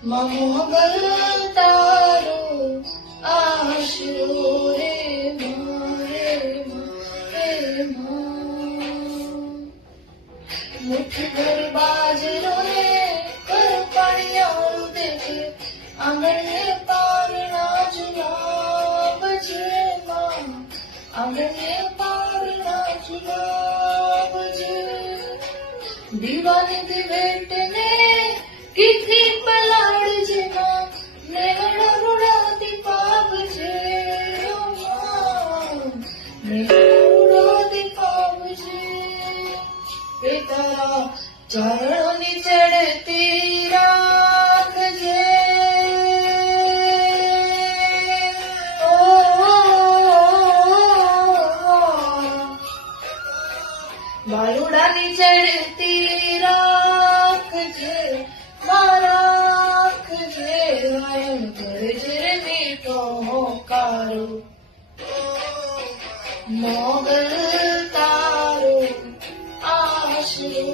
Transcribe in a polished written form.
મોગલ તારો આશરો રે મારે મુઠ્ઠીભર બાજરો ને કર પાણિયાળું દેખે આંગણે પારણા જુલાબ છે માં આંગણે પારણા જુલાબ છે દીવાની દી વેટને કેટલી પલાળ છે માં નેહડા રૂડાતી પાપ છે નેહડાતી પાપ છે એ તારા ચરણોની ચડતી રાખજે બાલુડાની ચડતી રાખજે રાખજે આયન કરજે રે મીઠો હોકારો મોગલ તારો આશરો